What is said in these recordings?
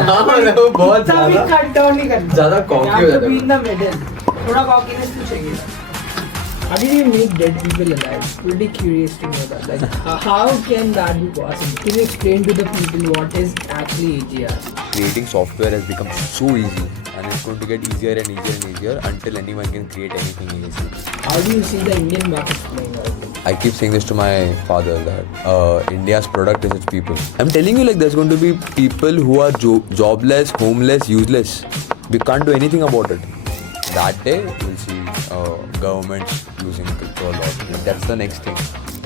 वो बहुत ज्यादा कट डाउन नहीं करना, ज्यादा कॉकी हो जाता है। इन द मिडिल, थोड़ा कॉकीनेस तो चाहिए। How did you make dead people alive? Pretty curious to know that. Like, how can that be possible? Can you explain to the people what is actually AGI? Creating software has become so easy, and it's going to get easier and easier and easier until anyone can create anything easily. How do you see the Indian market playing out? I keep saying this to my father that India's product is its people. I'm telling you, like, there's going to be people who are jobless, homeless, useless. We can't do anything about it. That day, we'll see governments using control of it. That's the next thing.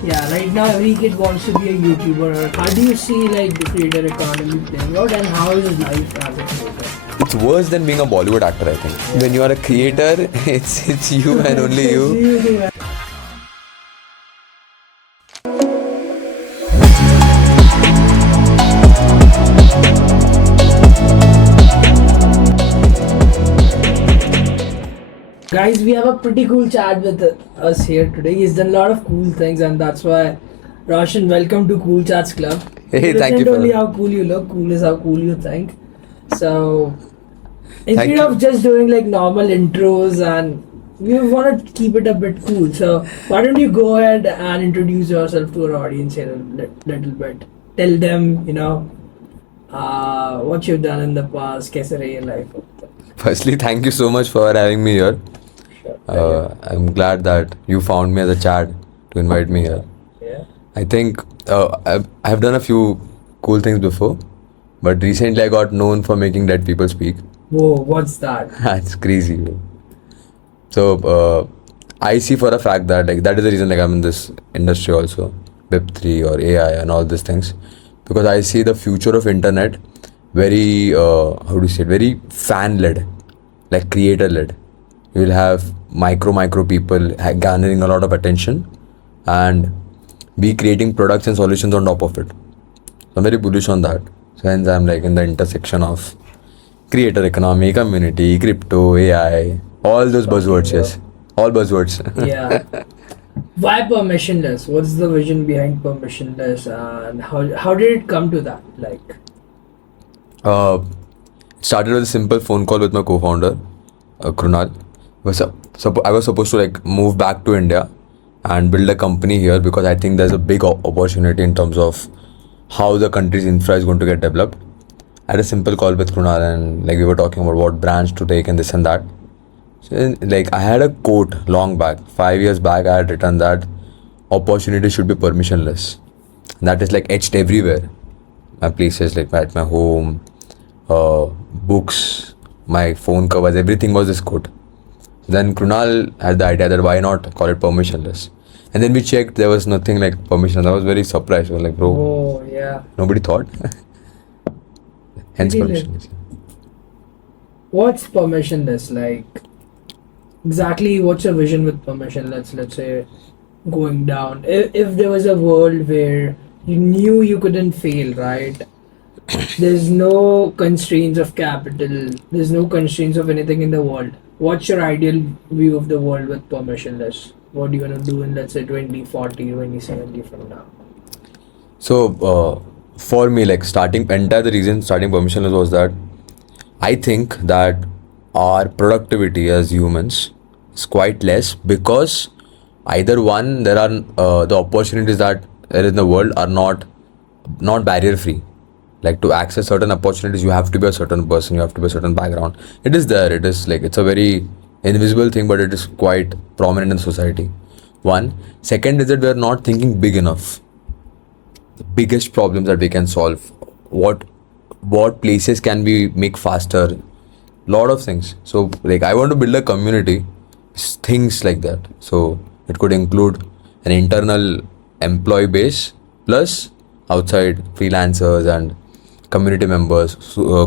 Yeah, right now every kid wants to be a YouTuber. How do you see like the creator economy playing out, and how is life as a creator? It's worse than being a Bollywood actor, I think. Yeah. When you are a creator, it's you and only you. Guys, we have a pretty cool chat with us here today. He's done a lot of cool things, and that's why, Roshan, welcome to Cool Chats Club. Hey, thank you. Not only how cool you look, cool is how cool you think. So, instead of just doing like normal intros, and we want to keep it a bit cool. So, why don't you go ahead and introduce yourself to our audience here a little bit? Tell them, what you've done in the past, kaise rahi hai life. Firstly, thank you so much for having me here. I'm glad that you found me as a chat to invite me here. Yeah. I think I've done a few cool things before, but recently I got known for making dead people speak. Whoa, what's that? That's crazy, bro. So I see for a fact that that is the reason I'm in this industry also, Web3 or AI and all these things, because I see the future of internet very how do you say it, very fan led, like creator led. You will have micro people garnering a lot of attention and be creating products and solutions on top of it. So I'm very bullish on that. So hence I'm like in the intersection of creator economy, community, crypto, AI, all those buzzwords. Yes, all buzzwords. Yeah. Why permissionless? What's the vision behind permissionless, and how did it come to that? Like, it started with a simple phone call with my co-founder, Krunal. I was supposed to move back to India and build a company here because I think there's a big opportunity in terms of how the country's infra is going to get developed. I had a simple call with Krunal and we were talking about what branch to take and this and that. So I had a quote long back, 5 years back. I had written that opportunity should be permissionless. And that is etched everywhere. My places at my home, books, my phone covers, everything was this quote. Then Krunal had the idea that why not call it permissionless. And then we checked, there was nothing like permissionless. I was very surprised. I was like, bro, oh yeah, nobody thought. Hence really? permissionless. What's permissionless? Exactly what's your vision with permissionless? Let's say going down. If there was a world where you knew you couldn't fail, right? There's no constraints of capital. There's no constraints of anything in the world. What's your ideal view of the world with permissionless? What are you going to do in, let's say, 2040, 2070 from now? So, for me, the reason starting permissionless was that I think that our productivity as humans is quite less because either one, there are the opportunities that are in the world are not barrier free. To access certain opportunities, you have to be a certain person, you have to be a certain background. It is there, it is it's a very invisible thing, but it is quite prominent in society. One. Second is that we are not thinking big enough. The biggest problems that we can solve, what places can we make faster, lot of things. So I want to build a community, things like that. So it could include an internal employee base plus outside freelancers and community members,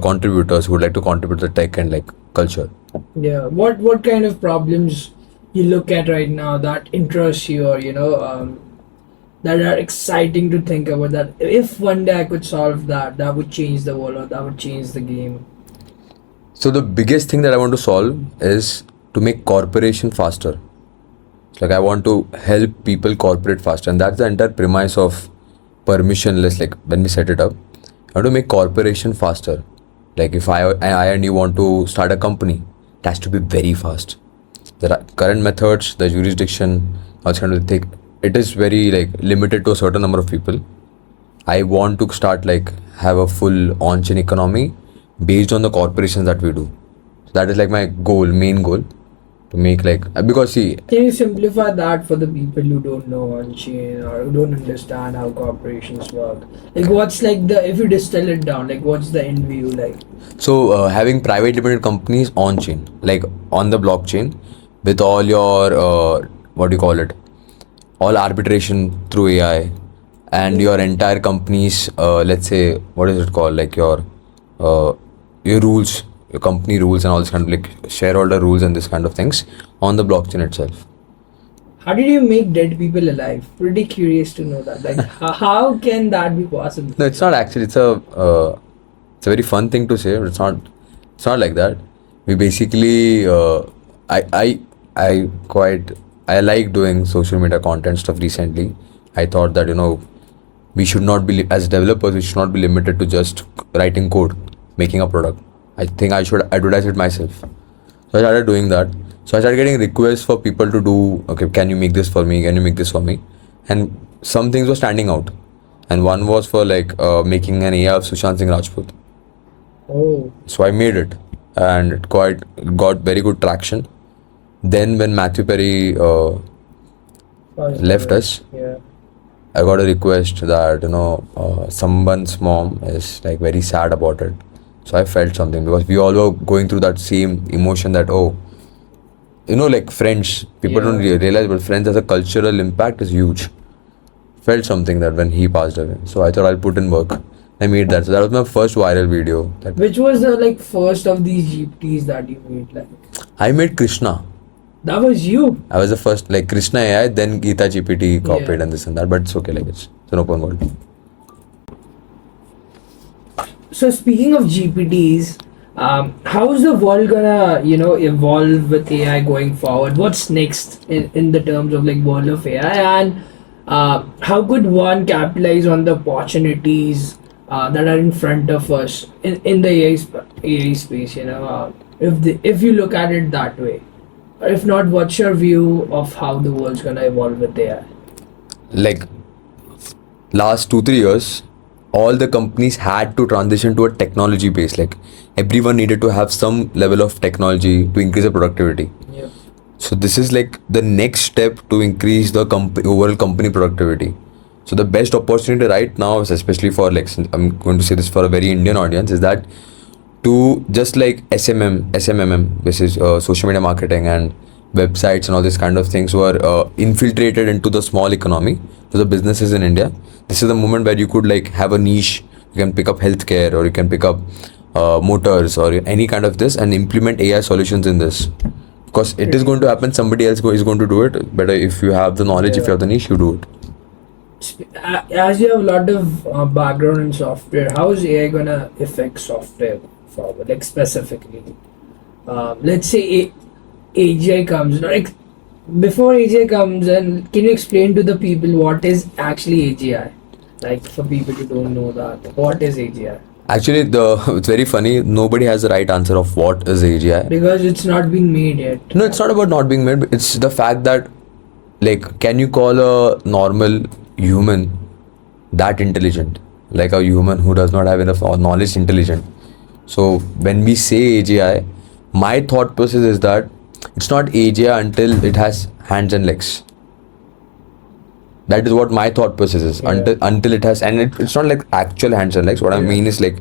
contributors who would like to contribute to the tech and culture. Yeah. What kind of problems you look at right now that interest you, or that are exciting to think about, that if one day I could solve that would change the world, or that would change the game? So the biggest thing that I want to solve is to make corporation faster. I want to help people cooperate faster, and that's the entire premise of permissionless. When we set it up, I want to make corporation faster. Like if I and you want to start a company, it has to be very fast. The current methods, the jurisdiction, all this kind of thing, it is very like limited to a certain number of people. I want to start like have a full on-chain economy based on the corporations that we do. So that is like my goal, main goal, to make like because see, Can you simplify that for the people who don't know on chain or who don't understand how corporations work? Like, what's like the, if you distill it down, like, what's the end view like? so having private limited companies on chain, like on the blockchain, with all your what do you call it, all arbitration through AI, and your entire company's let's say what is it called, like uh, your rules, your company rules, and all this kind of like shareholder rules and this kind of things on the blockchain itself. How did you make dead people alive? Pretty curious to know that. Like, how can that be possible? No, it's not actually. It's a very fun thing to say, but it's not. It's not like that. We basically, I quite, I like doing social media content stuff recently. I thought that we should not be as developers. We should not be limited to just writing code, making a product. I think I should advertise it myself. So I started doing that. So I started getting requests for people to do. Okay, can you make this for me? Can you make this for me? And some things were standing out, and one was for like making an AI of Sushant Singh Rajput. Oh, So I made it, and it quite got very good traction. Then when Matthew Perry left us, yeah. I got a request that someone's mom is like very sad about it. So I felt something because we all were going through that same emotion that like Friends, people don't realize, but Friends as a cultural impact is huge. Felt something that when he passed away, so I thought I'll put in work. I made that. So that was my first viral video. Which was the like first of these GPTs that you made? Like, I made Krishna. that was you. I was the first, like Krishna AI, then Geeta GPT copied Yeah. and this and that, but it's okay, like it's an open world. So speaking of GPTs, how is the world gonna evolve with AI going forward? What's next in the terms of like world of AI, and how could one capitalize on the opportunities that are in front of us in the AI space? If you look at it that way, or if not, what's your view of how the world's gonna evolve with AI? Like last 2-3 years, all the companies had to transition to a technology base. Like everyone needed to have some level of technology to increase the productivity. Yeah. So this is like the next step to increase the overall company productivity. So the best opportunity right now is, especially for like, I'm going to say this for a very Indian audience, is that to just like SMMM, which is social media marketing and websites and all these kind of things, were infiltrated into the small economy, to the businesses in India. This is the moment where you could like have a niche. You can pick up healthcare, or you can pick up motors, or any kind of this, and implement AI solutions in this. Because it is going to happen, somebody else is going to do it. Better if you have the knowledge, if you have the niche, you do it. As you have a lot of background in software, how is AI gonna affect software forward? Like specifically, let's say AGI comes. Like before AGI comes, and can you explain to the people what is actually AGI? Like for people who don't know that, what is AGI? Actually, it's very funny. Nobody has the right answer of what is AGI. Because it's not being made yet. No, it's not about not being made. It's the fact that, like, can you call a normal human that intelligent? Like a human who does not have enough knowledge intelligent. So when we say AGI, my thought process is that it's not AGI until it has hands and legs. That is what my thought process is. Yeah. Until it has, and it's not like actual hands and legs. What I mean is like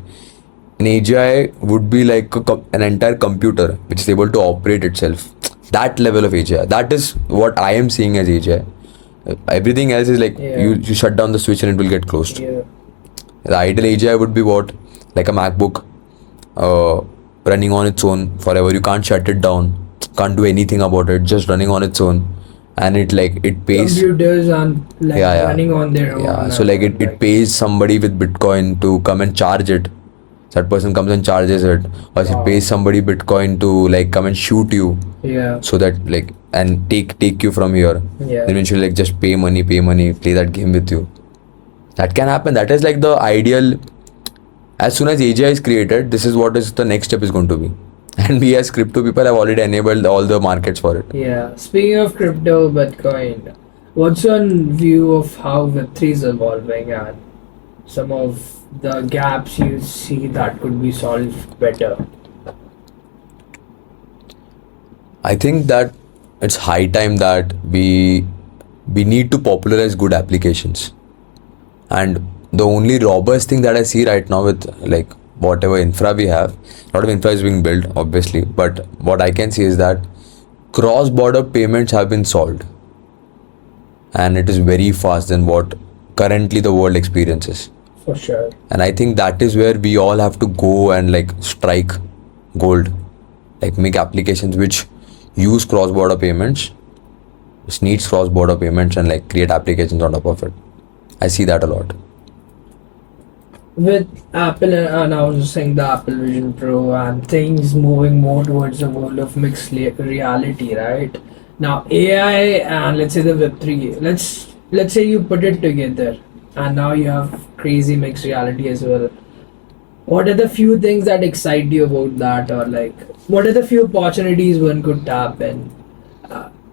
an AGI would be like an entire computer which is able to operate itself. That level of AGI. That is what I am seeing as AGI. Everything else is like you shut down the switch and it will get closed. Yeah. The ideal AGI would be what? Like a MacBook running on its own forever. You can't shut it down. Can't do anything about it. Just running on its own. And it pays. Computers are like running on their own. Yeah, so like it pays somebody with Bitcoin to come and charge it. That person comes and charges it, or it pays somebody Bitcoin to like come and shoot you. Yeah. So that like and take you from here. Yeah. Then eventually like just pay money, play that game with you. That can happen. That is like the ideal as soon as AGI is created, this is what is the next step is going to be. And we as crypto people have already enabled all the markets for it. Yeah. Speaking of crypto, Bitcoin, what's your view of how Web3 is evolving and some of the gaps you see that could be solved better? I think that it's high time that we need to popularize good applications. And the only robust thing that I see right now with like whatever infra we have, a lot of infra is being built, obviously, but what I can see is that cross-border payments have been solved, and it is very fast than what currently the world experiences. For sure. And I think that is where we all have to go and like strike gold, like make applications which use cross-border payments, which needs cross-border payments, and like create applications on top of it. I see that a lot. With Apple announcing the Apple Vision Pro and things moving more towards the world of mixed reality, right? Now AI and let's say the Web3, let's say you put it together and now you have crazy mixed reality as well. What are the few things that excite you about that, or like what are the few opportunities one could tap in?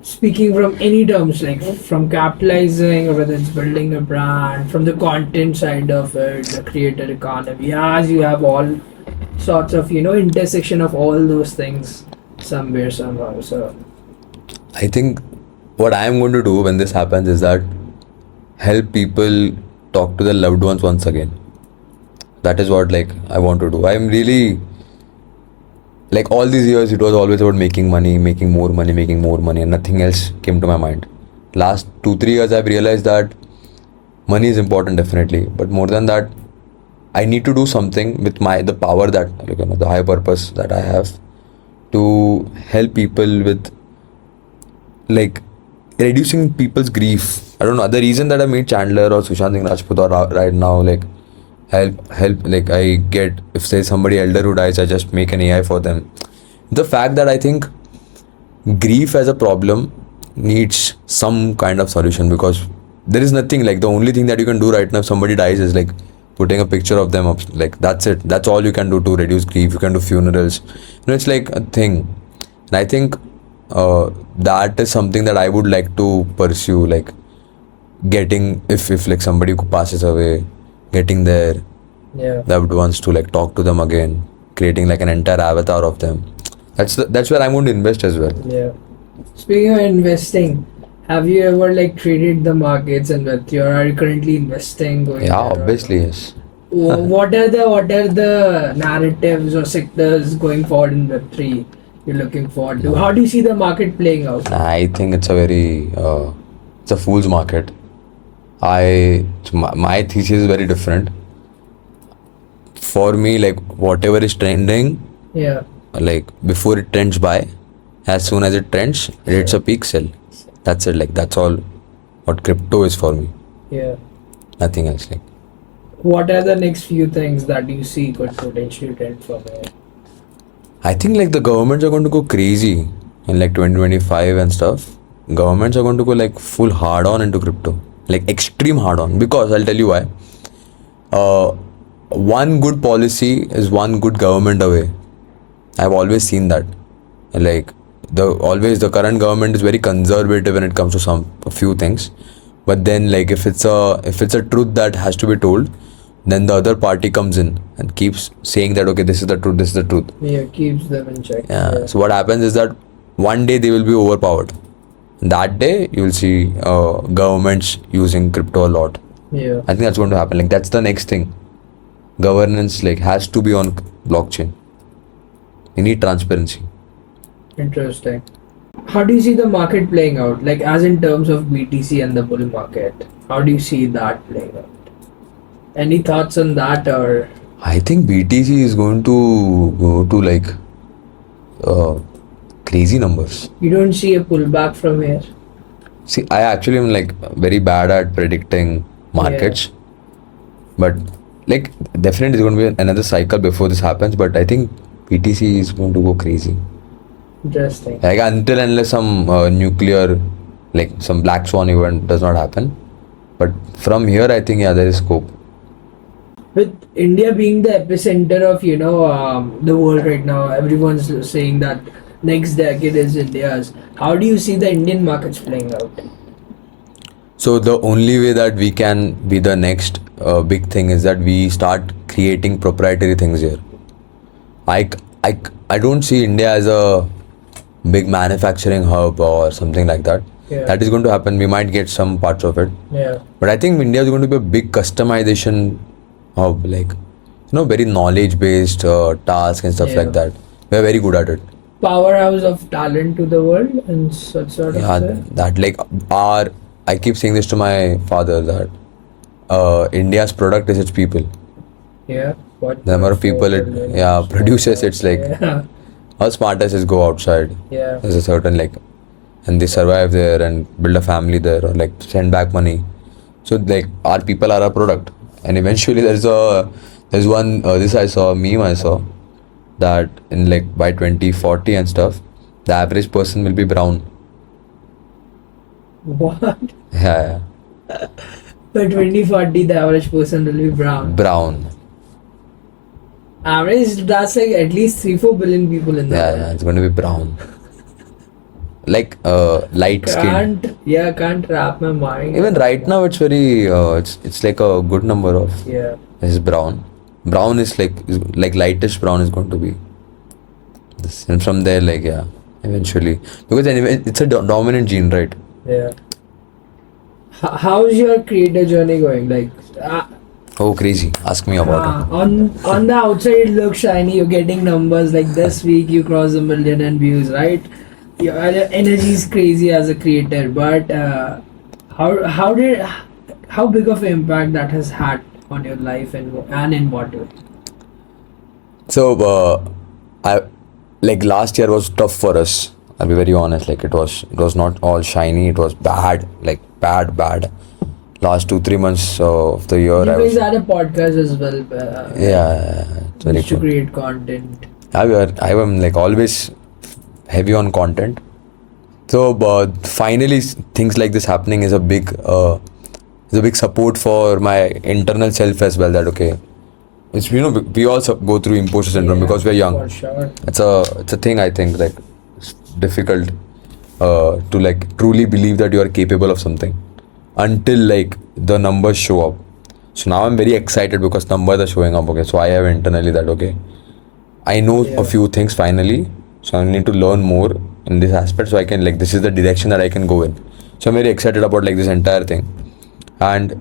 Speaking from any terms, like from capitalizing or whether it's building a brand, from the content side of it, the creator economy, as you have all sorts of intersection of all those things somewhere somehow. So I think what I am going to do when this happens is that help people talk to their loved ones once again. That is what like I want to do. I'm really like all these years it was always about making money, making more money, and nothing else came to my mind. Last 2-3 years I've realized that money is important definitely, but more than that, I need to do something with the power that the high purpose that I have to help people with like reducing people's grief. I don't know the reason that I made Chandler or Sushant Singh Rajput or right now like help like I get if there's somebody elder who dies, I just make an AI for them. The fact that I think grief as a problem needs some kind of solution, because there is nothing like the only thing that you can do right now if somebody dies is like putting a picture of them up, like that's it, that's all you can do to reduce grief. You can do funerals, it's like a thing. And I think that is something that I would like to pursue, like getting if like somebody who passes away, getting their loved ones to like talk to them again, creating like an entire avatar of them. That's where I'm going to invest as well. Yeah. Speaking of investing, have you ever like traded the markets and Web3, or are you currently investing? Obviously yes. What are the narratives or sectors going forward in Web3 you're looking forward to? How do you see the market playing out? I think it's a very it's a fool's market. My thesis is very different. For me, like whatever is trending, like before it trends buy, as soon as it trends, it hits a peak sell. That's it. Like that's all what crypto is for me. Yeah. Nothing else. Like what are the next few things that you see could potentially trend from here? I think like the governments are going to go crazy in like 2025 and stuff. Governments are going to go like full hard on into crypto, like extreme hard on, because I'll tell you why. One good policy is one good government away. I've always seen that. Like the current government is very conservative when it comes to a few things, but then like if it's a truth that has to be told, then the other party comes in and keeps saying that okay, this is the truth. Yeah, keeps them in check. Yeah. So what happens is that one day they will be overpowered. That day you will see governments using crypto a lot. Yeah. I think that's going to happen. Like that's the next thing. Governance like has to be on blockchain. You need transparency. Interesting. How do you see the market playing out? Like as in terms of BTC and the bull market, how do you see that playing out? Any thoughts on that? Or I think BTC is going to go to like crazy numbers. You don't see a pullback from here? See, I actually am like very bad at predicting markets, but like definitely there's going to be another cycle before this happens. But I think BTC is going to go crazy. Interesting. Like until unless some nuclear, like some black swan event does not happen. But from here, I think there is scope. with India being the epicenter of the world right now, everyone's saying that next decade is India's. How do you see the Indian markets playing out? So the only way that we can be the next big thing is that we start creating proprietary things here. I, I, I don't see India as a big manufacturing hub or something like that. Yeah. That is going to happen. We might get some parts of it. Yeah. But I think India is going to be a big customization hub, very knowledge based tasks and stuff Yeah. like that. We're very good at it. Powerhouse of talent to the world and such sort of Yeah, thing. that I keep saying this to my father that India's product is its people. Yeah. What The number of people it produces, it's like yeah. how smartest is go outside. Yeah. There's a certain and they survive there and build a family there or send back money. So our people are our product, and eventually there's one this I saw a meme I saw that in by 2040 and stuff, the average person will be brown. What? Yeah. By 2040, the average person will be brown. Brown. Average, that's like at least 3-4 billion people in the world. Yeah, it's going to be brown. Light skin. Can't wrap my mind. Even right now, it's very it's like a good number of. Yeah. It's brown. Brown is like lightest brown is going to be this, and from there eventually, because anyway it's a dominant gene, right? Yeah. How's your creator journey going? Oh, crazy! Ask me about it. On the outside it looks shiny. You're getting numbers like this week you crossed 1 million in views, right? Your energy is crazy as a creator, but how big of an impact that has had on your life and in what way? So I last year was tough for us. I'll be very honest. It was not all shiny. It was bad. Bad. Last 2-3 months of the year. You guys had a podcast as well. Yeah, it's very to cool. create content. I am always heavy on content. So finally, things like this happening is a big support for my internal self as well. That okay, it's we also go through imposter syndrome because we're young. For sure. It's a thing I think it's difficult to truly believe that you are capable of something until the numbers show up. So now I'm very excited because numbers are showing up. Okay, so I have internally that okay, I know a few things finally. So I need to learn more in this aspect so I can this is the direction that I can go in. So I'm very excited about this entire thing. And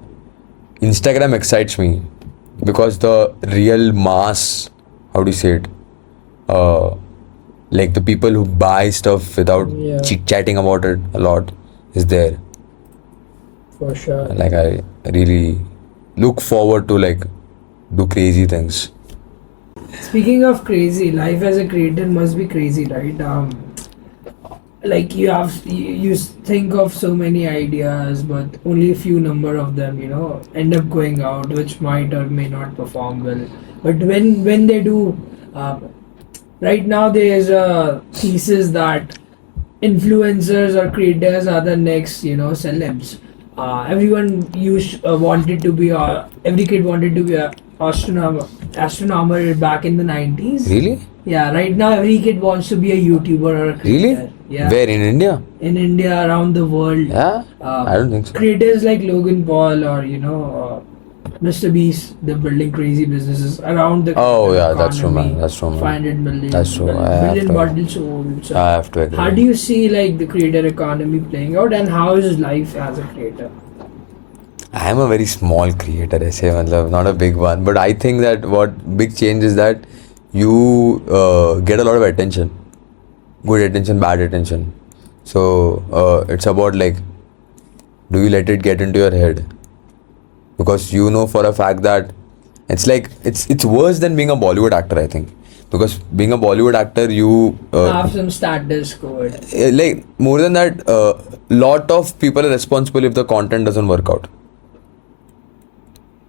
Instagram excites me because the real mass, how do you say it? The people who buy stuff without chit-chatting about it a lot is there. For sure. I really look forward to do crazy things. Speaking of crazy, life as a creator must be crazy, right? You think of so many ideas, but only a few number of them, end up going out, which might or may not perform well. But when they do, right now there is a thesis that influencers or creators are the next, celebs. Everyone wanted to be every kid wanted to be a astronomer back in the 90s. Really? Yeah, right now every kid wants to be a YouTuber or a creator. Really? Yeah. Where in India? In India, around the world. Yeah? I don't think so. Creators like Logan Paul or Mr. Beast, they're building crazy businesses around the Oh yeah, that's true, economy. man. That's true, man. 500 million. That's true. I have Billion to- bottles sold. So I have to agree. how do you see the creator economy playing out, and how is life as a creator? I am a very small creator, not a big one. But I think that what big change is that you get a lot of attention. Good attention, bad attention. So it's about do you let it get into your head? Because you know for a fact that it's worse than being a Bollywood actor, I think. Because being a Bollywood actor, you Have some status code. more than that, lot of people are responsible if the content doesn't work out.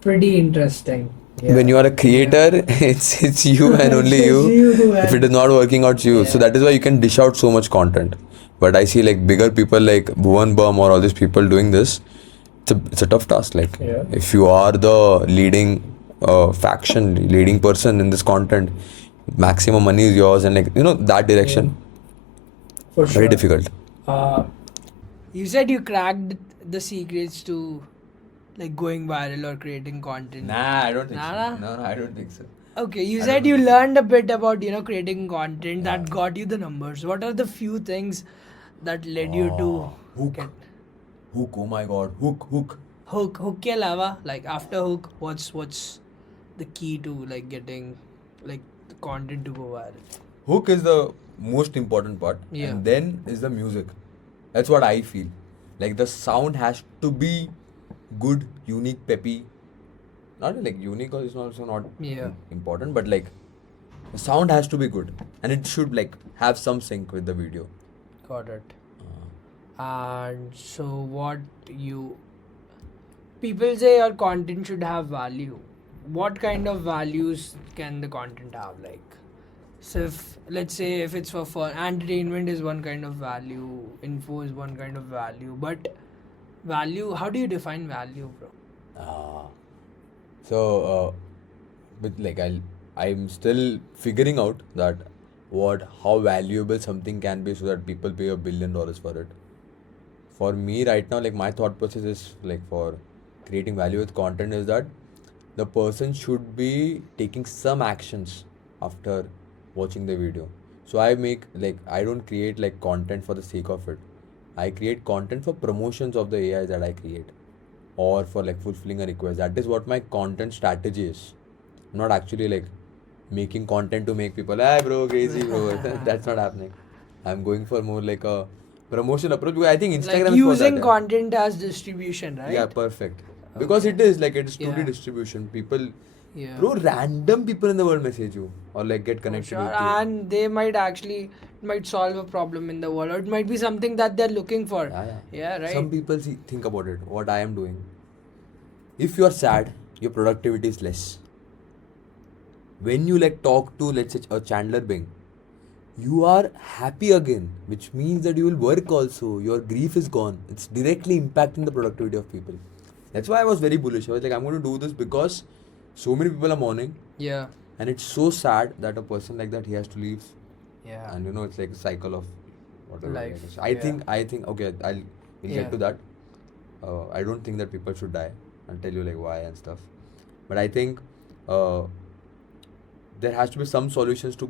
Pretty interesting. When you are a creator, it's you and only It's you. you who If has- it is not working out, it's you. So Yeah. that is why you can dish out so much content. But I see bigger people like Bhuvan Bum or all these people doing this. It's a tough task. Yeah. If you are the leading faction, leading person in this content, maximum money is yours, and like that direction. For Very sure. difficult. You said you cracked the secrets to like going viral or creating content. Nah, I don't think Nah, so. No, I don't think so. Okay, you I said don't you know. learned a bit about creating content Yeah. that got you the numbers. What are the few things that led you to Hook. get Hook, oh my god, hook. hook के अलावा, like after hook, what's the key to like getting like the content to go viral? Hook is the most important part, Yeah. and then is the music. That's what I feel. Like the sound has to be good, unique, peppy. Not like unique is also not Yeah. important, but like the sound has to be good, and it should like have some sync with the video. Got it. And so what you people say your content should have value. What kind of values can the content have? Like, so if let's say if it's for fun, entertainment is one kind of value, info is one kind of value, but value, how do you define value, bro? But like I'm still figuring out that how valuable something can be so that people pay $1 billion for it. For me right now, like my thought process is like for creating value with content is that the person should be taking some actions after watching the video. So I don't create like content for the sake of it. I create content for promotions of the AI that I create, or for like fulfilling a request. That is what my content strategy is. I'm not actually like making content to make people, hey bro, crazy bro. That's not happening. I'm going for more like a promotion approach, because I think Instagram Like is for that. using content as distribution, right? Yeah, perfect. Because Okay. it is like it's truly Yeah. distribution. People, Yeah. bro, random people in the world message you or like get For connected sure. with you. And they might actually might solve a problem in the world, or it might be something that they're looking for. Yeah, right. Some people think about it. What I am doing. If you are sad, your productivity is less. When you like talk to let's say a Chandler Bing, you are happy again, which means that you will work also. Your grief is gone. It's directly impacting the productivity of people. That's why I was very bullish. I was like, I'm going to do this because so many people are mourning. Yeah. And it's so sad that a person like that, he has to leave. Yeah. And it's like a cycle of whatever. Life. I Yeah. think okay, we'll Yeah. get to that. I don't think that people should die. I'll tell you like why and stuff. But I think there has to be some solutions to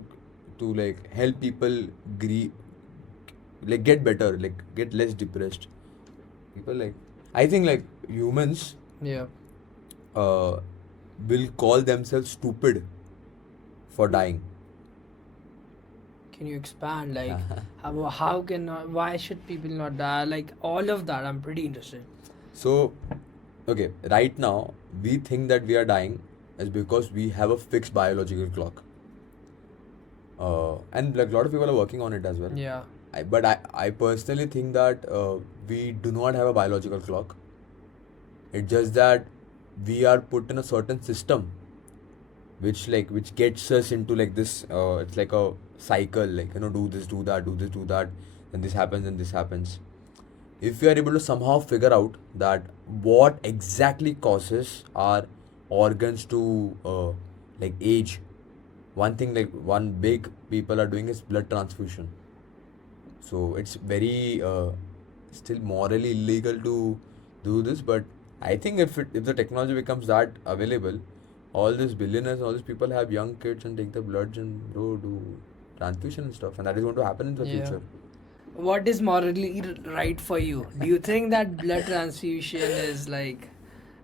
like help people grieve, like get better, like get less depressed. People like, I think like humans Yeah. will call themselves stupid for dying. Can you expand? Like, how can why should people not die? Like all of that, I'm pretty interested. So, okay, right now we think that we are dying is because we have a fixed biological clock. And like a lot of people are working on it as well. Yeah. But I personally think that we do not have a biological clock. It's just that we are put in a certain system which gets us into like this it's like a cycle, like do this, do that, do this, do that, and this happens and this happens. If we are able to somehow figure out that what exactly causes our organs to like age, one thing like one big people are doing is blood transfusion. So it's very still morally illegal to do this, but I think if the technology becomes that available, all these billionaires, all these people have young kids and take the bloods and do transfusion and stuff, and that is going to happen in the Yeah. future. What is morally right for you? Do you think that blood transfusion is like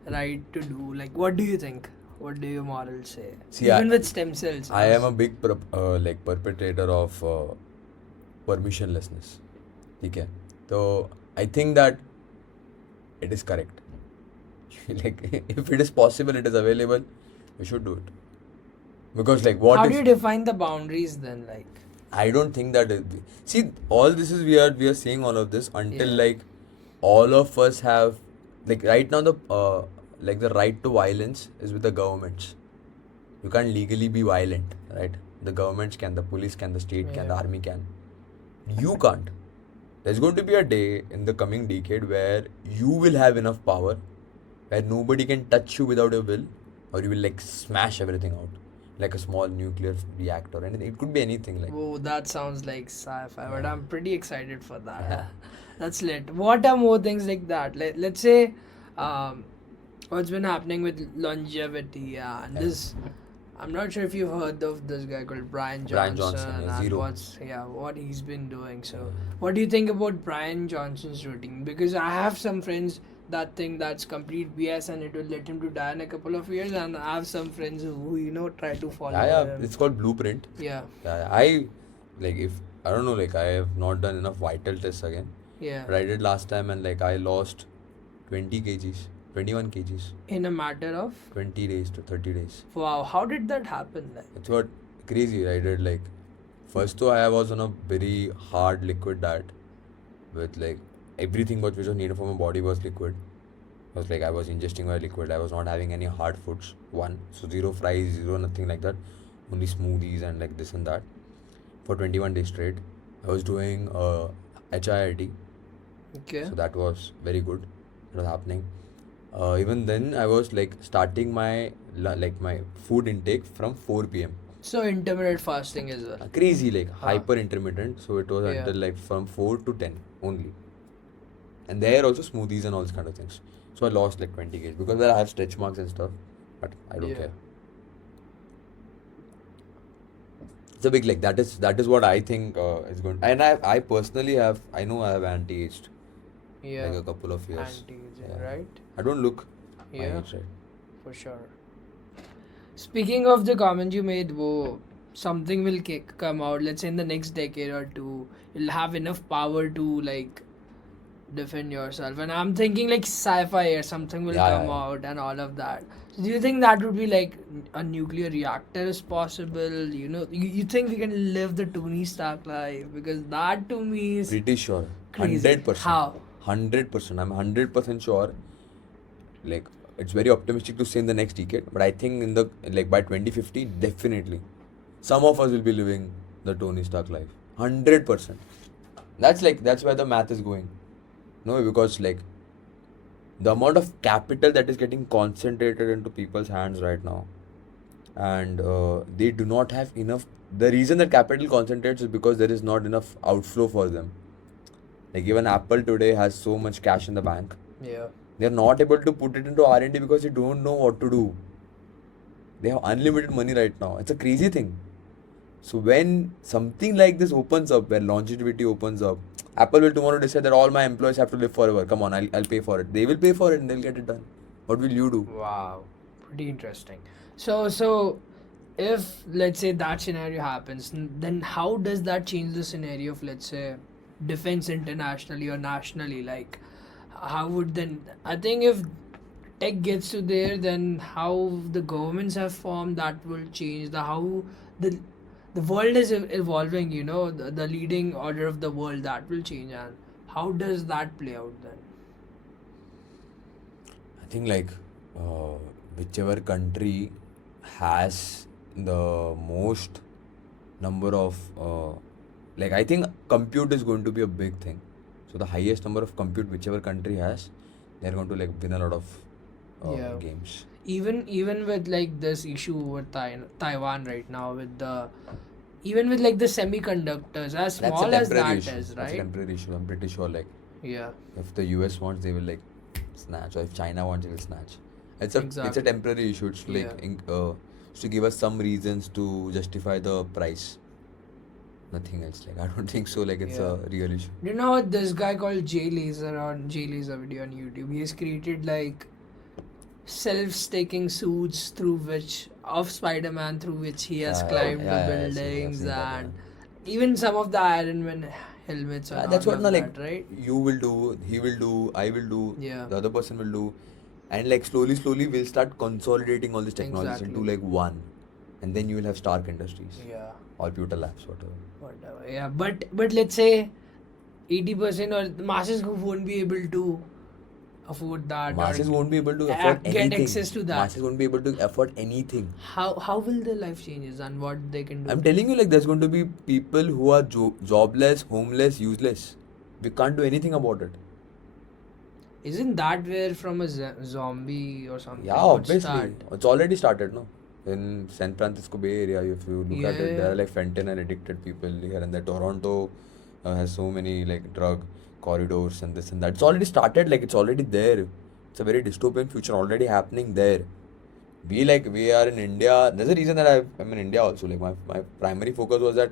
right to do? Like, what do you think? What do your morals say? See, Even with stem cells. I am a big perpetrator of permissionlessness. Okay, so I think that it is correct. Like if it is possible, it is available, we should do it. Because like what How if do you define the boundaries then? Like, I don't think that see, all this is we are saying all of this until Yeah. like all of us have like right now the like the right to violence is with the governments. You can't legally be violent, right? The governments can, the police can, the state can, the Yeah. army can. You can't. There's going to be a day in the coming decade where you will have enough power, where nobody can touch you without your will, or you will like smash everything out, like a small nuclear reactor, and it could be anything. Like Whoa, that sounds like sci-fi, but Yeah. I'm pretty excited for that. That's lit. What are more things like that? Let's say, um, what's been happening with longevity? And Yeah. this, I'm not sure if you've heard of this guy called Brian Brian Johnson, Johnson, yeah, and zero. what he's been doing. So, Yeah. what do you think about Brian Johnson's routine? Because I have some friends that think that's complete BS and it will let him to die in a couple of years, and I have some friends who try to follow Yeah, him. it's called Blueprint. Yeah, Yeah, I like if I don't know, like I have not done enough vital tests again. yeah. But I did last time, and like I lost 20 kgs, 21 kgs, In a matter of 20 days to 30 days. wow, how did that happen? Like, It's what crazy. I did like first though I was on a very hard liquid diet with like everything which was needed for my body was liquid. It was like I was ingesting my liquid. I was not having any hard foods. One, so zero fries, zero nothing like that. Only smoothies and like this and that for 21 days straight. I was doing HIIT, okay, so that was very good. It was happening. Even then, I was like starting my like my food intake from 4 p.m. so intermittent fasting as well. Crazy, like Huh. hyper intermittent. So it was Yeah. until like from 4 to 10 only. And there also smoothies and all these kind of things. So I lost like 20 kg because well, I have stretch marks and stuff, but I don't Yeah. care. It's a big like that is what I think is going. And I personally have I know I have anti-aged Yeah, like a couple of years. anti-aging, Yeah. right? I don't look my Yeah, age, right? for sure. Speaking of the comment you made, something will come out. Let's say in the next decade or two, you'll have enough power to like defend yourself. And I'm thinking like sci-fi or something will Yeah, come yeah. out and all of that. So do you think that would be like a nuclear reactor is possible? You think we can live the Tony Stark life? Because that to me is Pretty sure. crazy. 100%. How? 100%. I'm 100% sure. Like it's very optimistic to say in the next decade, but I think in the like by 2050, definitely, some of us will be living the Tony Stark life. 100%. That's where the math is going. No, because like the amount of capital that is getting concentrated into people's hands right now, and they do not have enough. The reason that capital concentrates is because there is not enough outflow for them. Like even Apple today has so much cash in the bank, Yeah. they are not able to put it into R&D because they don't know what to do. They have unlimited money right now. It's a crazy thing. So when something like this opens up, where longevity opens up, Apple will tomorrow decide that all my employees have to live forever. Come on, I'll pay for it. They will pay for it and they'll get it done. What will you do? Wow, pretty interesting. So if let's say that scenario happens, then how does that change the scenario of let's say defense internationally or nationally? Like, how would then? I think if tech gets to there, then how the governments have formed that will change how the the world is evolving. The leading order of the world that will change, and how does that play out then? I think like whichever country has the most number of like I think compute is going to be a big thing. So the highest number of compute whichever country has, they're going to like win a lot of Yeah. games. Even with like this issue with Taiwan right now with even with like the semiconductors as That's a small as temporary that issue. is, That's a right? temporary issue. I'm pretty sure like Yeah, if the US wants, they will like snatch, or if China wants, they will snatch. It's a exactly. temporary issue. It's to, like Yeah. it's to give us some reasons to justify the price. Nothing else. Like I don't think so. Like it's Yeah. a real issue. Do you know what this guy called Jay Laser on Jay Laser video on YouTube? He has created like self-staking suits through which of Spider-Man through which he has climbed the I've buildings seen that, and even some of the Iron Man helmets and that's all what of na, that, like right? you will do, he will do, I will do, Yeah. the other person will do, and like slowly we'll start consolidating all these technologies into Exactly. like one, and then you will have Stark Industries, Yeah. or Pewter Labs, whatever. Whatever. Yeah, but let's say 80% or the masses who won't be able to afford that Masses or won't be able to afford get anything. access to that. Masses won't be able to afford anything. How will their life changes and what they can do? I'm telling you, like there's going to be people who are jobless, homeless, useless. We can't do anything about it. Isn't that where from a zombie or something? Yeah, What's obviously. that? It's already started, no? In San Francisco Bay Area, if you look at it, there Yeah. are like fentanyl addicted people here and there. Toronto has so many like drug corridors and this and that. It's already started, like it's already there. It's a very dystopian future already happening there. We are in India. There's a reason that I'm in India also. Like my primary focus was that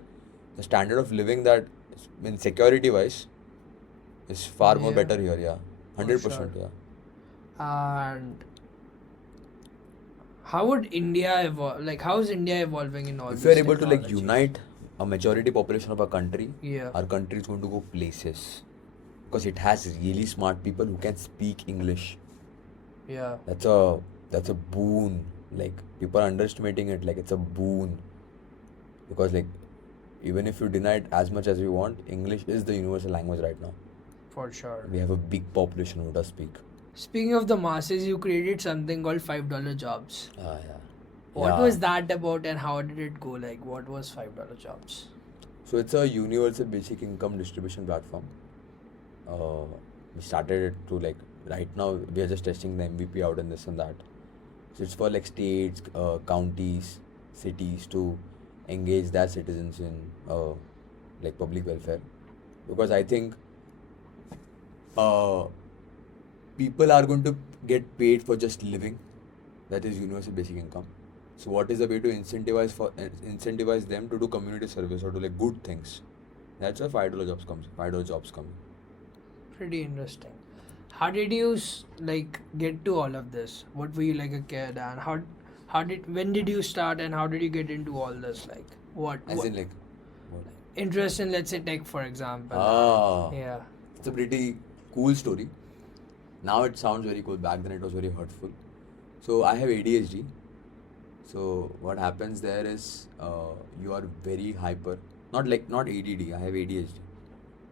the standard of living that in security wise is far more Yeah. better here, yeah. For 100%, sure. yeah. And how would India evolve? Like, how is India evolving in all If these we are able to like technologies? unite a majority population of our country, Yeah. our country is going to go places because it has really smart people who can speak English. Yeah. That's a boon. Like people are underestimating it. Like it's a boon because like even if you deny it as much as we want, English is the universal language right now. For sure. We have a big population who does speak. Speaking of the masses, you created something called $5 jobs. Yeah. What Yeah. was that about and how did it go? Like, what was $5 jobs? So it's a universal basic income distribution platform. We started it to like right now we are just testing the MVP out and this and that. So it's for like states, counties, cities to engage their citizens in like public welfare, because I think uh, people are going to get paid for just living. That is universal basic income. So what is the way to incentivize them to do community service or to like good things? That's where $5 jobs comes. $5 jobs come. Pretty interesting. How did you like get to all of this? What were you like a kid, and when did you start, and how did you get into all this? Like what? As in like what? Interest in, let's say, tech, for example. Ah, Yeah. it's a pretty cool story. Now it sounds very cool. Back then it was very hurtful. So I have ADHD. So what happens there is you are very hyper. Not ADD. I have ADHD,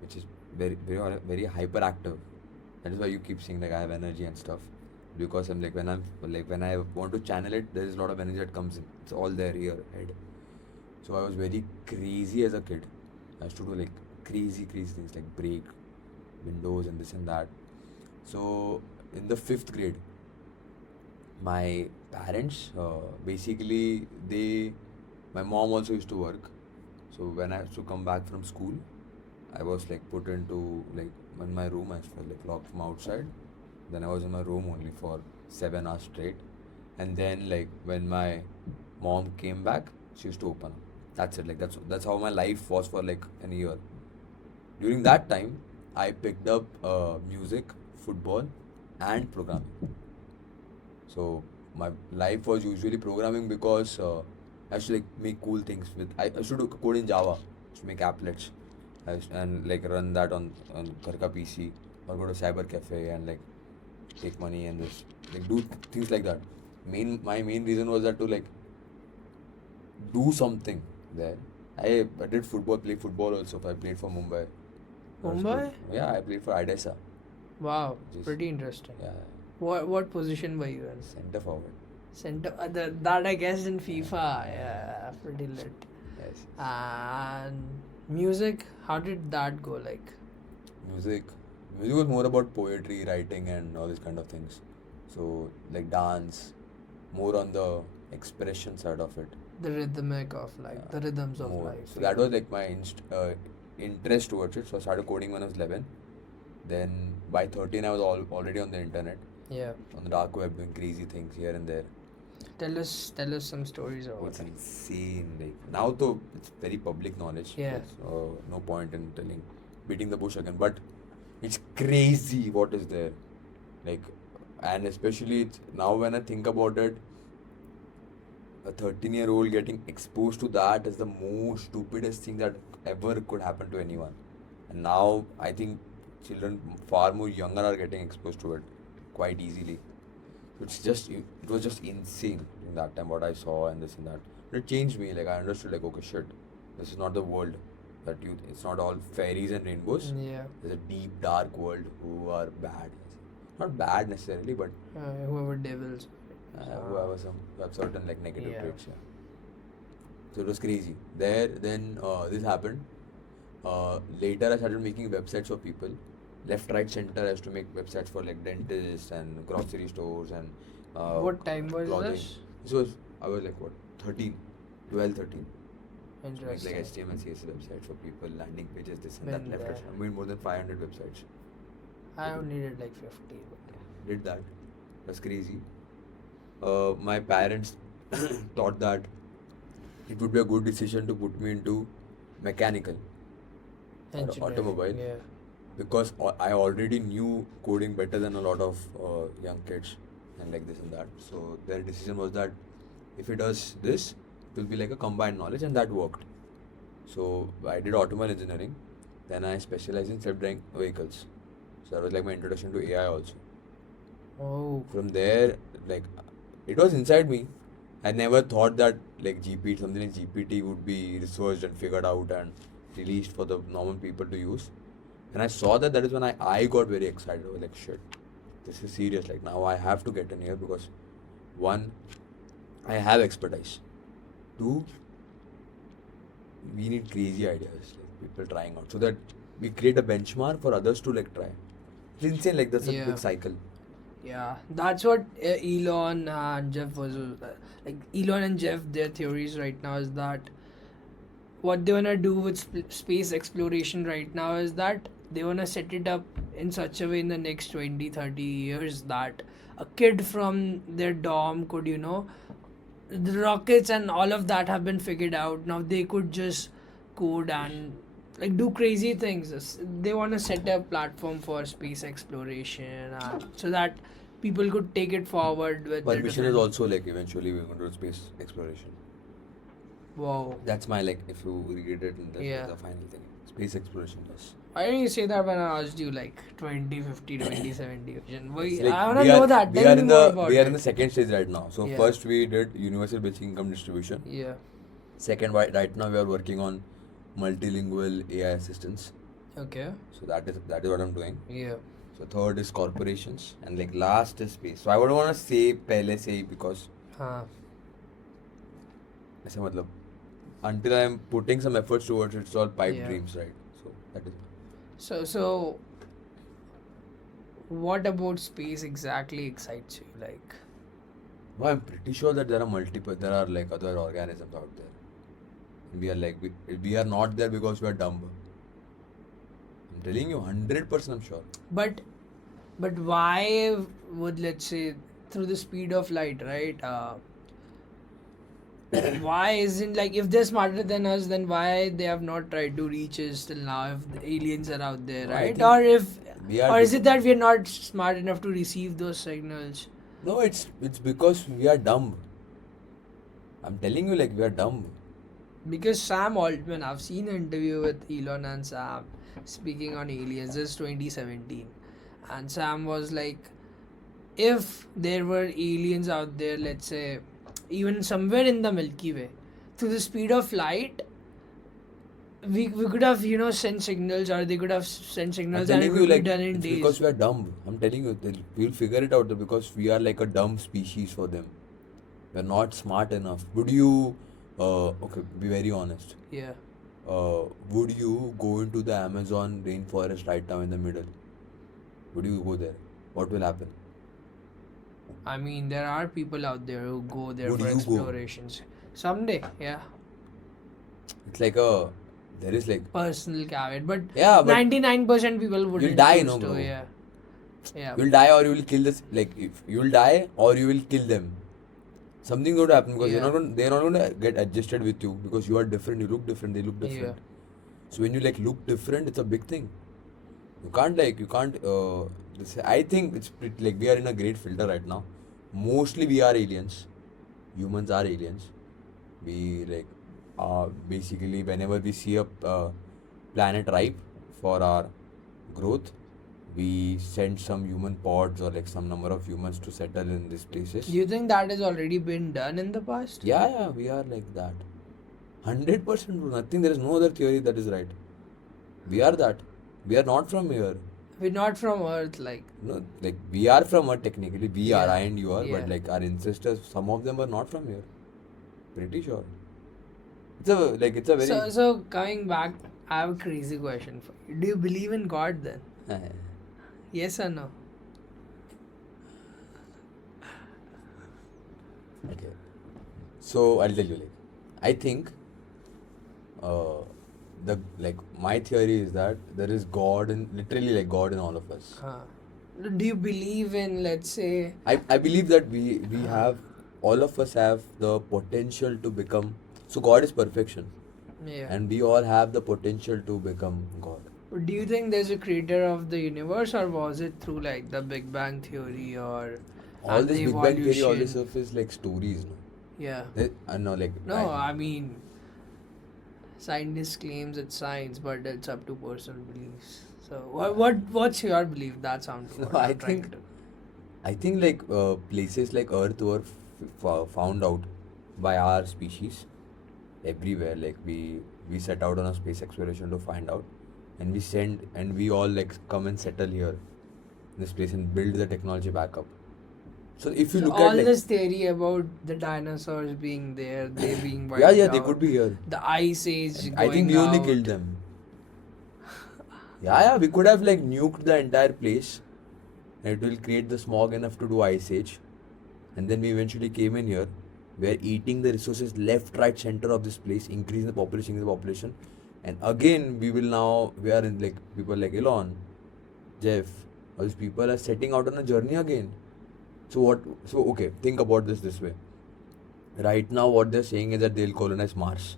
which is very hyperactive. That is why you keep seeing like I have energy and stuff. Because I'm like when I want to channel it, there is a lot of energy that comes in. It's all there here, head. So I was very crazy as a kid. I used to do like crazy things like break windows and this and that. So in the 5th grade, my parents my mom also used to work. So when I used to come back from school, I was like put into like in my room. I was like locked from outside. Then I was in my room only for 7 hours straight. And then like when my mom came back, she used to open up. That's it. Like that's how my life was for like an year. During that time, I picked up music, football, and programming. So my life was usually programming because I used to like make cool things with. I used to do code in Java to make applets, and like run that on Karka PC or go to cyber cafe and like take money and just like do things like that. My main reason was that to like do something there. I did football, play football also. I played for Mumbai. Mumbai? Yeah, I played for Idesa. Wow, Just- pretty interesting. Yeah, What position were you in? center forward. Center. That I guess in FIFA. Yeah, pretty lit. Yes. And music, how did that go? Like, Music was more about poetry, writing, and all these kind of things. So like dance, more on the expression side of it. the rhythmic of life, the rhythms of More. life. So that was like my interest towards it. So I started coding when I was 11. Then by 13 I was already on the internet, Yeah. on the dark web, doing crazy things here and there. Tell us some stories about It's it. insane. Like now though it's very public knowledge. Yeah. So no point in beating the bush again. But it's crazy what is there. Like, and especially now when I think about it, a 13-year-old getting exposed to that is the most stupidest thing that ever could happen to anyone. And now I think children far more younger are getting exposed to it quite easily. It was just insane in that time what I saw and this and that. It changed me. Like I understood like okay shit, this is not the world it's not all fairies and rainbows. Yeah. There's a deep dark world who are bad. Not bad necessarily, but Whoever devils. who have certain like negative Yeah. traits. Yeah. So it was crazy. Then this happened. Later I started making websites for people. left, right, center has to make websites for like dentists and grocery stores and What time was clothing. this? This was, I was like what, 13, 12, 13. To make Interesting. like HTML and CSS websites for people, landing pages, this and that, Been left, right. there. I made more than 500 websites. I have needed like 50. Did that. That's crazy. My parents thought that it would be a good decision to put me into mechanical or Engineering, automobile yeah. because I already knew coding better than a lot of young kids and like this and that. So their decision was that if it does this, it will be like a combined knowledge, and that worked. So I did automobile engineering. Then I specialized in self-driving vehicles. So that was like my introduction to AI also. Oh. From there, like, it was inside me. I never thought that like something like GPT would be researched and figured out and released for the normal people to use. And I saw that, that is when I got very excited. I was like, shit, this is serious. Like, now I have to get in here because one, I have expertise. Two, we need crazy ideas, like people trying out, so that we create a benchmark for others to like try. It's insane, like that's a Yeah. big cycle. Yeah, that's what Elon and Jeff was like. Elon and Jeff, their theories right now is that what they wanna do with space exploration right now is that they wanna set it up in such a way in the next 20, 30 years that a kid from their dorm could, the rockets and all of that have been figured out. Now they could just code and like do crazy things. They want to set a platform for space exploration so that people could take it forward with their Permission is different- also like eventually we're going to do space exploration. Wow. That's my like, if you read it, and that's Yeah. the final thing. Space exploration, yes. Why didn't you say that when I asked you like 2050, 2070 vision? It's I like want to know that. We Tell are me in more the about we are it. in the second stage right now. So Yeah. first we did universal basic income distribution. Yeah. Second, right now we are working on multilingual AI assistants. Okay. So that is what I'm doing. Yeah. So third is corporations, and like last is space. So I wouldn't want to say pehle se because ऐसा मतलब until I'm putting some efforts towards it, it's all pipe Yeah. dreams, right? So that is. So what about space exactly excites you? Like, Well, I'm pretty sure that there are like other organisms out there. We are like we are not there because we are dumb. I'm telling you, 100% I'm sure. but why would, let's say, through the speed of light, right? Why isn't, like, if they're smarter than us, then why they have not tried to reach us till now if the aliens are out there, I right? think Or if we are or is it that we are not smart enough to receive those signals? No, it's because we are dumb. I'm telling you, like, we are dumb. Because Sam Altman, I've seen an interview with Elon and Sam speaking on aliens. This is 2017, and Sam was like, if there were aliens out there, let's say, even somewhere in the Milky Way, through the speed of light, we could have, sent signals, or they could have sent I'm signals, and it telling you, could like, be done in it's days. because we are dumb. I'm telling you, we'll figure it out because we are like a dumb species for them. We're not smart enough. Would you, okay, be very honest. Yeah. Would you go into the Amazon rainforest right now in the middle? Would you go there? What will happen? I mean, there are people out there who go there Would for you go? explorations. Someday, yeah. It's like there is like, Personal caveat, but yeah, but 99% people wouldn't die, choose no, to, bro. yeah. Yeah. you'll die or you will kill this. Like, if you'll die or you will kill them. Something going to happen because Yeah. they're not going to get adjusted with you because you are different. You look different. They look different. Yeah. So when you like look different, it's a big thing. You can't. I think it's pretty, like we are in a great filter right now. Mostly we are aliens. Humans are aliens. We like basically whenever we see a planet ripe for our growth, we send some human pods or like some number of humans to settle in these places. Do you think that has already been done in the past? Yeah, we are like that. 100%. Nothing. There is no other theory that is right. We are that. We are not from here. We're not from Earth, like. No, like we are from Earth technically. We are, Yeah. I and you are, Yeah. but like our ancestors, some of them are not from here. Pretty sure. It's a very. So coming back, I have a crazy question for you. Do you believe in God then? Yes or no? Okay. So I'll tell you, like, I think uh, my theory is that there is God in, literally like God in all of us. Do you believe in, let's say, I believe that we have, all of us have the potential to become, so God is perfection, yeah. and we all have the potential to become God. Do you think there's a creator of the universe, or was it through like the Big Bang theory or All and this the Big Bang theory, all this evolution? stuff is like stories, no? Yeah. No, like No, I mean, scientist claims it's science, but it's up to personal beliefs. So, what's your belief? That's something what I I'm trying think to. like places like Earth were found out by our species everywhere. Like we set out on a space exploration to find out, and we send, and we all like come and settle here in this place and build the technology back up. So if you So look at all like, this theory about the dinosaurs being there, they being yeah, wiped they out, could be here. the ice age And I think going we only out. killed them. Yeah, we could have like nuked the entire place. And it will create the smog enough to do ice age. And then we eventually came in here. We're eating the resources left, right, center of this place, increasing the population. And again, we are in like people like Elon, Jeff, all these people are setting out on a journey again. Okay, think about this way. Right now, what they're saying is that they'll colonize Mars.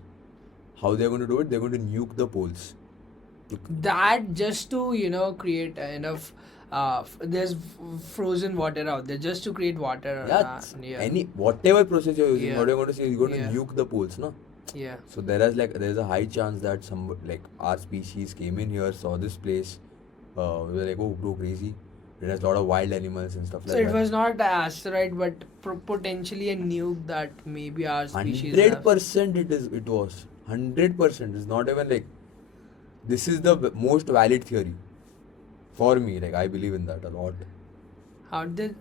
How they're going to do it? They're going to nuke the poles. That just to create enough. There's frozen water out there just to create water. Yeah, Yeah. any whatever process you're using, Yeah. what you're going to say, you're going Yeah. to nuke the poles, no? Yeah. So there's a high chance that some like our species came in here, saw this place, we were like, oh bro, crazy. It has a lot of wild animals and stuff So like it that. was not an asteroid, but potentially a nuke that maybe our species 100% it was 100%. It's not even like, this is the most valid theory for me. Like I believe in that a lot. How did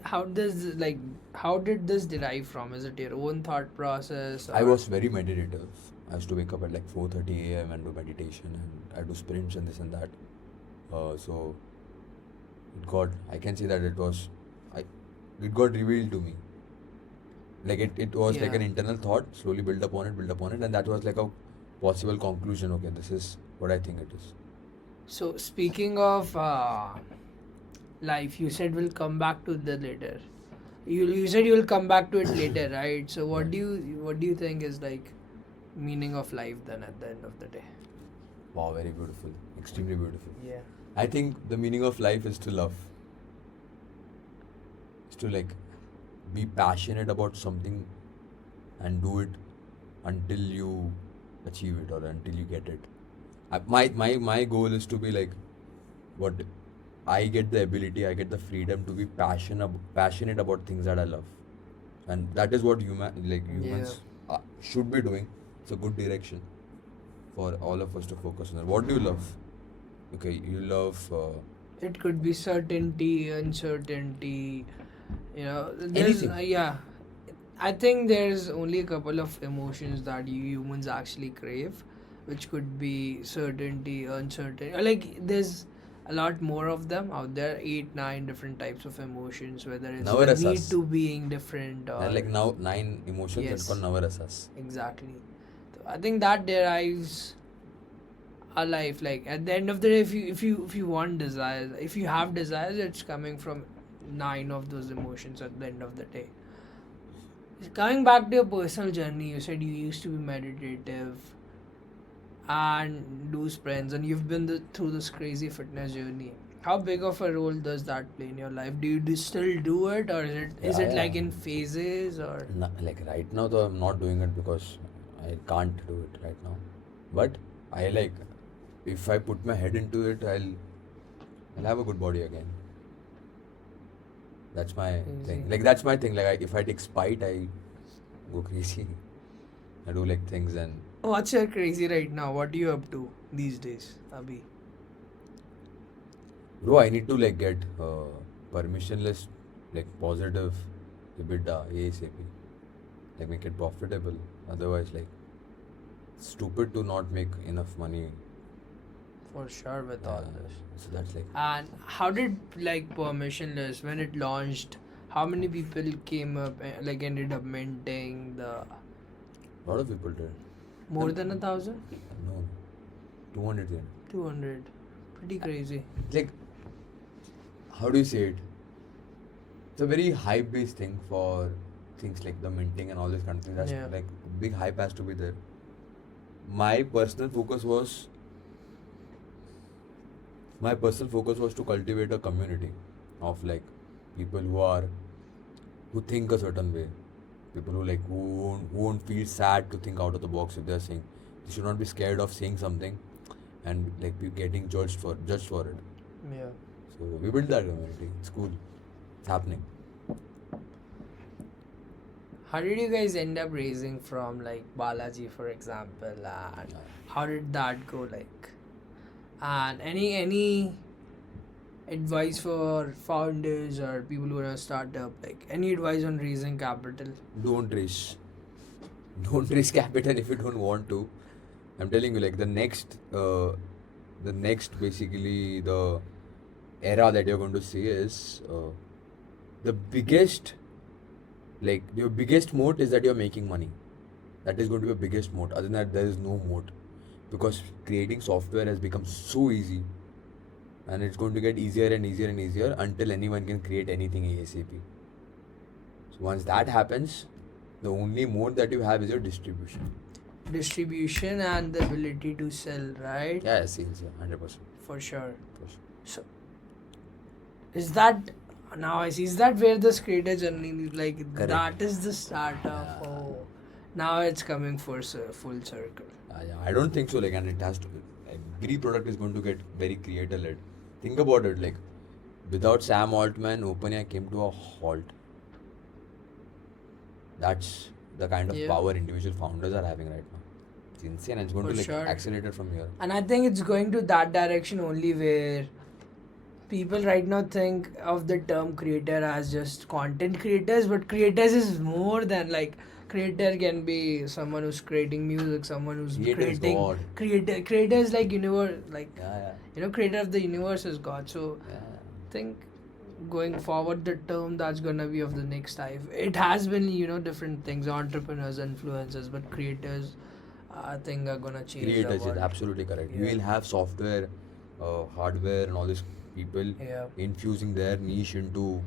this derive from? Is it your own thought process? I or- was very meditative. I used to wake up at like 4:30 a.m. and do meditation, and I do sprints and this and that. So I can say that it got revealed to me. Like it was like Yeah. an internal thought, slowly build upon it, and that was like a possible conclusion. Okay, this is what I think it is. So speaking of life, you said we'll come back to that later. You said you'll come back to it later, right? So what do you think is like meaning of life then at the end of the day? Wow, very beautiful, extremely beautiful. Yeah. I think the meaning of life is to love. Is to like be passionate about something and do it until you achieve it or until you get it. My goal is to be like, what I get the ability, I get the freedom to be passionate about things that I love, and that is what humans should be doing. It's a good direction for all of us to focus on that. What do you love? Okay, you love It could be certainty, uncertainty. There's anything. I think there's only a couple of emotions that you humans actually crave, which could be certainty, uncertainty. Like there's a lot more of them out there, 8, 9 different types of emotions, whether it's the Navarasas. need to being different or There are like now 9 emotions. Yes. It's called Navarasas. exactly. So I think that derives our life. Like at the end of the day, if you want desires, if you have desires, it's coming from 9 of those emotions at the end of the day. Coming back to your personal journey, you said you used to be meditative and do sprints, and you've been through this crazy fitness journey. How big of a role does that play in your life? Do you still do it, or is it like in phases, or? Like right now, though, I'm not doing it because I can't do it right now. But I like, if I put my head into it, I'll have a good body again. That's my thing. Easy. Like that's my thing. Like if I take spite, I go crazy. I do like things and What's your crazy right now? What are you up to these days, Abhi? bro, I need to like get permissionless, like positive EBITDA ASAP. Like make it profitable. Otherwise, like stupid to not make enough money For sure with all this. So that's like And how did like Permissionless when it launched? How many people came up like ended up minting the a lot of people did. more than 1,000? No, 200 yen. 200. Pretty crazy. Like, how do you say it? It's a very hype-based thing for things like the minting and all this kind of thing. That's Yeah. like big hype has to be there. My personal focus was to cultivate a community of like people who think a certain way, people who won't feel sad to think out of the box if they're saying. They should not be scared of saying something and like be getting judged for it. Yeah. So we built that community. It's cool. It's happening. How did you guys end up raising from like Balaji, for example, and how did that go like? And any advice for founders or people who want to start up? Like any advice on raising capital? Don't raise capital if you don't want to. I'm telling you, like the next basically the era that you're going to see is the biggest, like your biggest moat is that you're making money. That is going to be your biggest moat. Other than that, there is no moat, because creating software has become so easy, and it's going to get easier and easier and easier until anyone can create anything ASAP. So once that happens, the only moat that you have is your distribution. Distribution and the ability to sell, right? Yeah, sales, 100%. For sure. So, is that now I see? Is that where this creator journey is like? Correct. That is the start of. Yeah. Oh, now it's coming for full circle. Yeah, I don't think so. Like, and it has to. Every product is going to get very creator led. Think about it. Like, without Sam Altman, OpenAI came to a halt. That's the kind of power individual founders are having right now. It's insane, and it's going For to sure. accelerate it from here. And I think it's going to that direction only, where people right now think of the term creator as just content creators, but creators is more than like. Creator can be someone who's creating music, someone who's creating creators like universe, like creator of the universe is God. So I think going forward, the term that's gonna be of the next type. It has been different things, entrepreneurs, influencers, but creators, I think are gonna change. Creators the is world. absolutely correct. Yeah. You will have software, hardware, and all these people infusing their niche into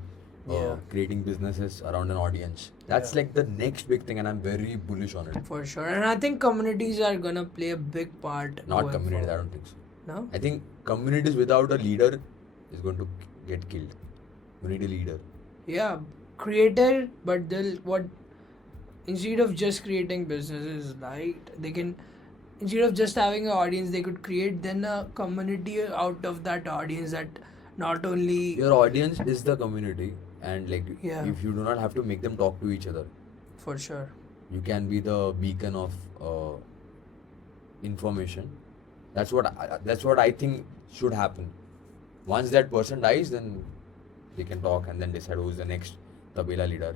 creating businesses around an audience. That's like the next big thing, and I'm very bullish on it. For sure, and I think communities are gonna play a big part. Not communities, I don't think so. No? I think communities without a leader is going to get killed. You need a leader. Yeah, creator, but instead of just creating businesses, right? They can, instead of just having an audience, they could create then a community out of that audience that not only your audience is the community, and like if you do not have to make them talk to each other. For sure. You can be the beacon of information. That's what I think should happen. Once that person dies, then they can talk and then decide who's the next Tabela leader.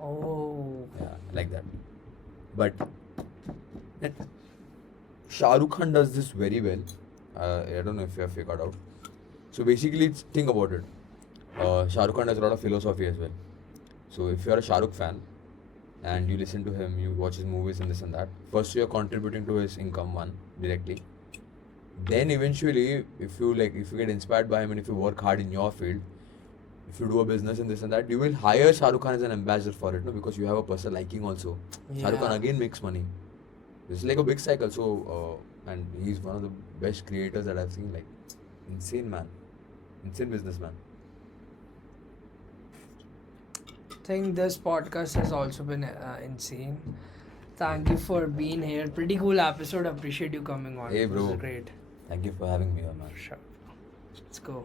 Oh. Yeah, like that. But Shah Rukh Khan does this very well. I don't know if you have figured out. So basically, think about it. Shah Rukh Khan has a lot of philosophy as well. So if you are a Shah Rukh fan and you listen to him, you watch his movies and this and that, first you are contributing to his income directly. Then eventually, if you get inspired by him and if you work hard in your field, if you do a business and this and that, you will hire Shah Rukh Khan as an ambassador for it, no? Because you have a personal liking also. Shah Rukh Khan again makes money. It's like a big cycle. So and he's one of the best creators that I've seen. Like, insane man, insane businessman. I think this podcast has also been insane. Thank you for being here. Pretty cool episode. Appreciate you coming on. Hey, bro. It was great. Thank you for having me on, man. Sure. Let's go.